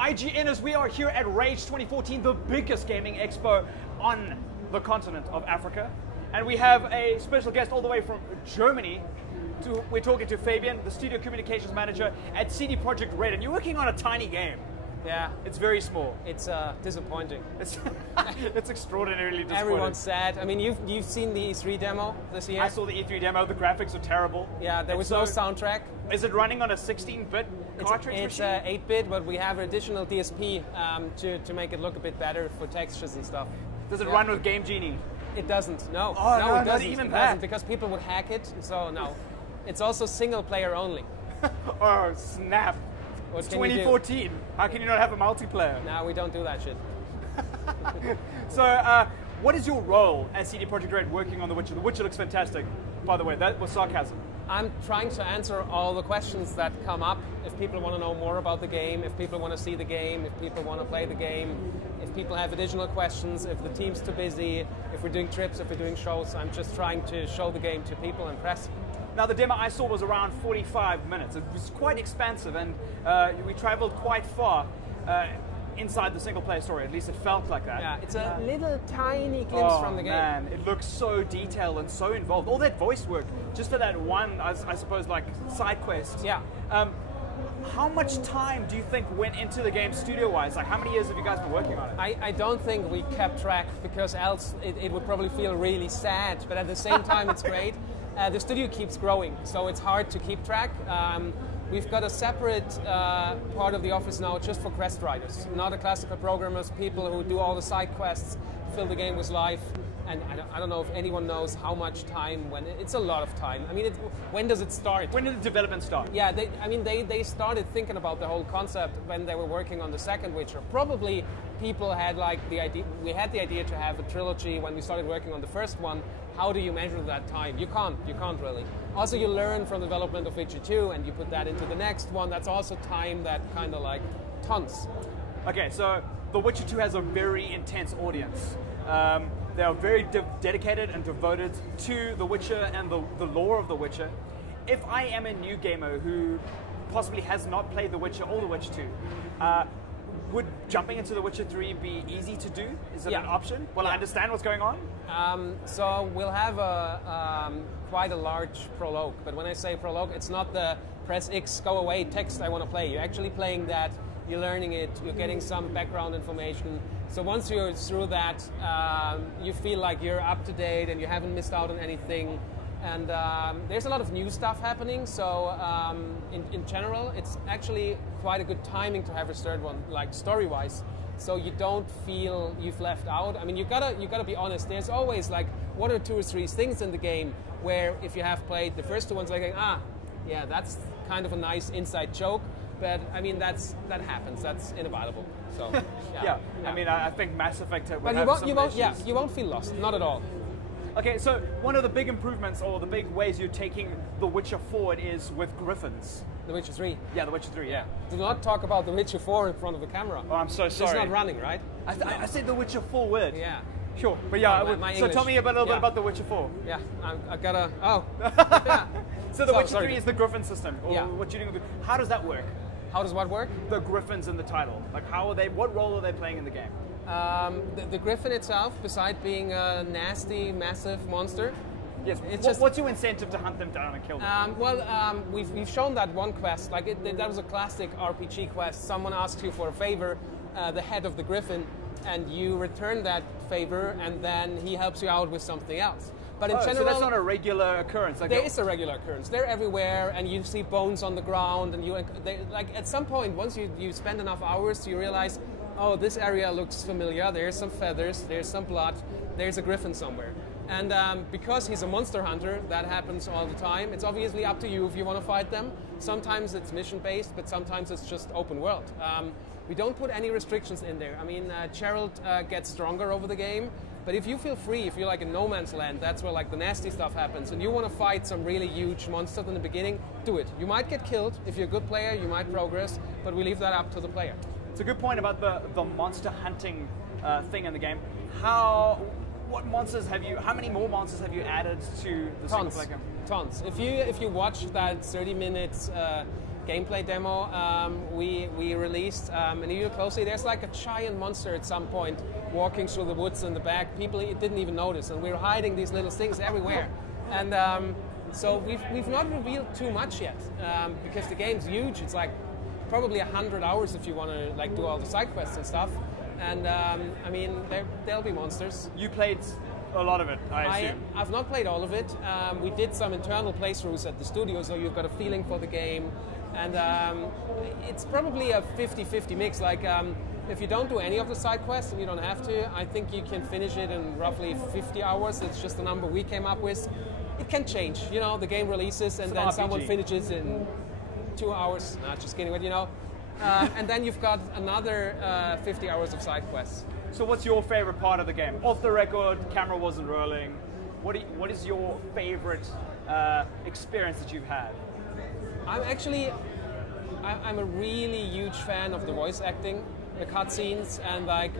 IGNers, we are here at rAge 2014, the biggest gaming expo on the continent of Africa. And we have a special guest all the way from Germany. We're talking to Fabian, the studio communications manager at CD Projekt RED. And you're working on a tiny game. Yeah. It's very small. It's disappointing. It's extraordinarily disappointing. Everyone's sad. I mean, you've seen the E3 demo this year? I saw the E3 demo. The graphics are terrible. Yeah, there was no soundtrack. Is it running on a 16-bit cartridge It's machine? 8-bit, but we have additional DSP to make it look a bit better for textures and stuff. Does it run with Game Genie? It doesn't, no. Oh, no, it doesn't. Even it that. doesn't, because people would hack it, so no. It's also single player only. Oh, snap. It's 2014. How can you not have a multiplayer? No, we don't do that shit. So, what is your role at CD Projekt RED working on The Witcher? The Witcher looks fantastic. By the way, that was sarcasm. I'm trying to answer all the questions that come up. If people want to know more about the game, if people want to see the game, if people want to play the game, if people have additional questions, if the team's too busy, if we're doing trips, if we're doing shows, I'm just trying to show the game to people and press. Now, the demo I saw was around 45 minutes. It was quite expansive, and we traveled quite far inside the single-player story. At least it felt like that. Yeah, it's a little tiny glimpse from the game. Man, it looks so detailed and so involved. All that voice work, just for that one, I suppose, like, side quest. Yeah. How much time do you think went into the game studio-wise? Like, how many years have you guys been working on it? I don't think we kept track, because else it would probably feel really sad, but at the same time it's great. The studio keeps growing, so it's hard to keep track. We've got a separate part of the office now just for quest writers, not the classical programmers, people who do all the side quests, fill the game with life. And I don't know if anyone knows how much time, it's a lot of time. I mean, when does it start? When did the development start? Yeah, they started thinking about the whole concept when they were working on the second Witcher. Probably people had like the idea, we had the idea to have a trilogy when we started working on the first one. How do you measure that time? You can't really. Also, you learn from the development of Witcher 2 and you put that into the next one. That's also time that kind of like tons. Okay, so The Witcher 2 has a very intense audience. They are very dedicated and devoted to The Witcher and the lore of The Witcher. If I am a new gamer who possibly has not played The Witcher or The Witcher 2, would jumping into The Witcher 3 be easy to do? Is it an option? Will I understand what's going on? So we'll have quite a large prologue, but when I say prologue, it's not the press X, go away text I want to play. You're actually playing that, you're learning it, you're getting some background information. So once you're through that, you feel like you're up to date and you haven't missed out on anything. And there's a lot of new stuff happening, so in general, it's actually quite a good timing to have a third one, like story-wise, so you don't feel you've left out. I mean, you gotta be honest. There's always like 1 or 2 or 3 things in the game where if you have played the first 2 ones, like yeah, that's kind of a nice inside joke. But I mean, that happens. That's inevitable. So yeah. I mean, I think Mass Effect would have some issues. Yeah, you won't feel lost. Not at all. Okay, so one of the big improvements or the big ways you're taking The Witcher forward is with griffins. The Witcher 3. Yeah, The Witcher 3. Yeah. Do not talk about The Witcher 4 in front of the camera. Oh, I'm so sorry. It's not running, right? I said The Witcher forward. Yeah. Sure, but yeah. So English. tell me a little bit about The Witcher 4. Yeah, I gotta. Oh. Yeah. So The Witcher 3 is the griffin system. Or what you're doing. How does that work? How does what work? The griffins in the title. Like, how are they? What role are they playing in the game? The griffin itself, besides being a nasty, massive monster. Yes. What's your incentive to hunt them down and kill them? We've shown that one quest. Like that was a classic RPG quest. Someone asks you for a favor, the head of the griffin, and you return that favor, and then he helps you out with something else. But in general, so that's not a regular occurrence. Like there is a regular occurrence. They're everywhere, and you see bones on the ground, and like at some point, once you spend enough hours, you realize, oh, this area looks familiar. There's some feathers, there's some blood, there's a griffin somewhere. And because he's a monster hunter, that happens all the time. It's obviously up to you if you want to fight them. Sometimes it's mission-based, but sometimes it's just open world. We don't put any restrictions in there. I mean, Geralt gets stronger over the game, but if you feel free, if you're like in no man's land, that's where like the nasty stuff happens, and you want to fight some really huge monsters in the beginning, do it. You might get killed. If you're a good player, you might progress, but we leave that up to the player. It's a good point about the monster hunting thing in the game. What monsters have you? How many more monsters have you added to the single player game? Tons. If you watch that 30 minutes gameplay demo we released. And if you look closely, there's like a giant monster at some point walking through the woods in the back. People didn't even notice, and we were hiding these little things everywhere. And so we've not revealed too much yet, because the game's huge. It's like probably 100 hours if you want to like do all the side quests and stuff. And I mean, there'll be monsters. You played a lot of it, I assume. I've not played all of it. We did some internal playthroughs at the studio, so you've got a feeling for the game. And it's probably a 50-50 mix. Like, if you don't do any of the side quests, and you don't have to, I think you can finish it in roughly 50 hours. It's just the number we came up with. It can change. You know, the game releases, and then someone finishes in 2 hours. Not just kidding, but you know. And then you've got another 50 hours of side quests. So what's your favorite part of the game? Off the record, camera wasn't rolling. What is your favorite experience that you've had? I'm a really huge fan of the voice acting, the cutscenes, and like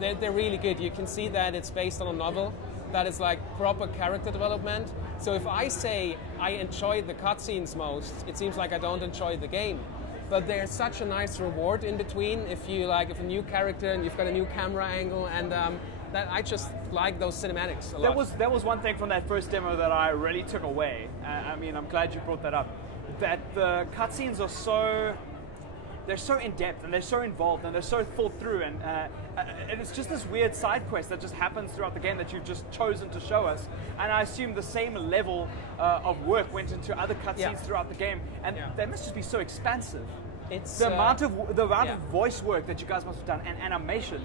they're really good. You can see that it's based on a novel, that is like proper character development. So if I say I enjoy the cutscenes most, it seems like I don't enjoy the game. But there's such a nice reward in between if a new character and you've got a new camera angle, and that I just like those cinematics a lot. That was one thing from that first demo that I really took away. I mean, I'm glad you brought that up. That the cutscenes are they're so in depth and they're so involved and they're so thought through, and it's just this weird side quest that just happens throughout the game that you've just chosen to show us. And I assume the same level of work went into other cutscenes throughout the game, and they must just be so expansive. It's the amount of voice work that you guys must have done, and animation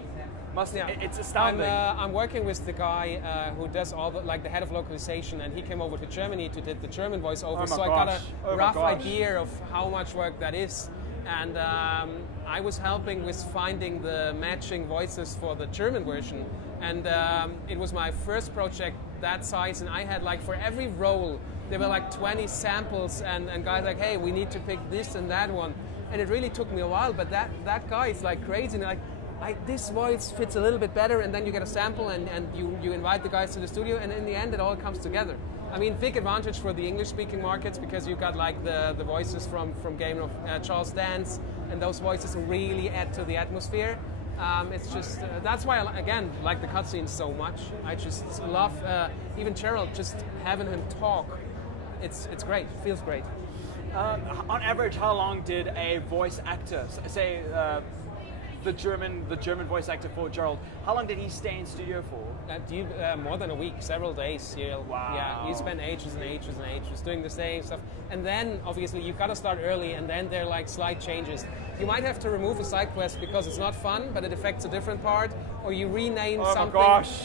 it's astounding. I'm working with the guy who does all the head of localization, and he came over to Germany to do the German voiceover. I got a rough idea of how much work that is. And I was helping with finding the matching voices for the German version. And it was my first project that size, and I had for every role, there were 20 samples, and guys hey, we need to pick this and that one. And it really took me a while, but that guy is crazy, and this voice fits a little bit better, and then you get a sample, and you invite the guys to the studio, and in the end it all comes together. I mean, big advantage for the English-speaking markets, because you've got the voices from Game of Charles Dance, and those voices really add to the atmosphere. It's just that's why I again like the cutscenes so much. I just love even Gerald, just having him talk. It's great. It feels great. On average, how long did a voice actor, say the German voice actor for Gerald, how long did he stay in studio for? More than a week, several days. Wow. Yeah, he spent ages and ages and ages doing the same stuff. And then, obviously, you've got to start early, and then there are slight changes. You might have to remove a side quest because it's not fun, but it affects a different part, or you rename something,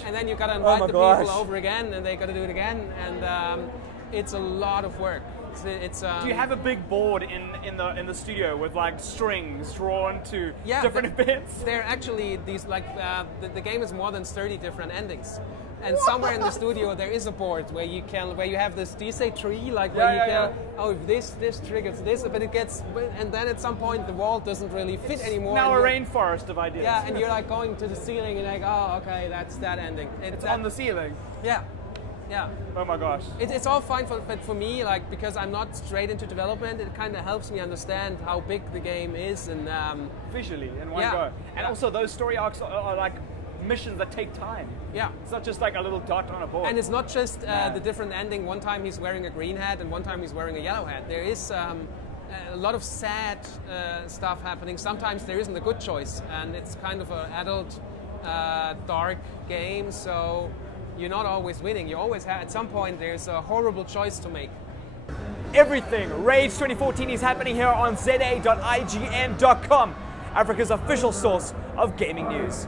and then you've got to invite the people over again, and they got to do it again, and it's a lot of work. Do you have a big board in the studio with strings drawn to different bits? They're actually these the game is more than 30 different endings, and somewhere in the studio there is a board where you have this. Do you say tree? If this triggers this, but it gets, and then at some point the wall doesn't really fit anymore. Now a rainforest of ideas. Yeah, and you're going to the ceiling and oh, okay, that's that ending. It's on the ceiling. Yeah. Yeah. Oh my gosh. It's all fine, but for me, because I'm not straight into development, it kind of helps me understand how big the game is, and visually in one go. And also those story arcs are missions that take time. Yeah. It's not just a little dot on a board. And it's not just the different ending. One time he's wearing a green hat, and one time he's wearing a yellow hat. There is a lot of sad stuff happening. Sometimes there isn't a good choice, and it's kind of an adult, dark game. So you're not always winning. You always have, at some point, there's a horrible choice to make. Everything rAge 2014 is happening here on ZA.ign.com, Africa's official source of gaming news.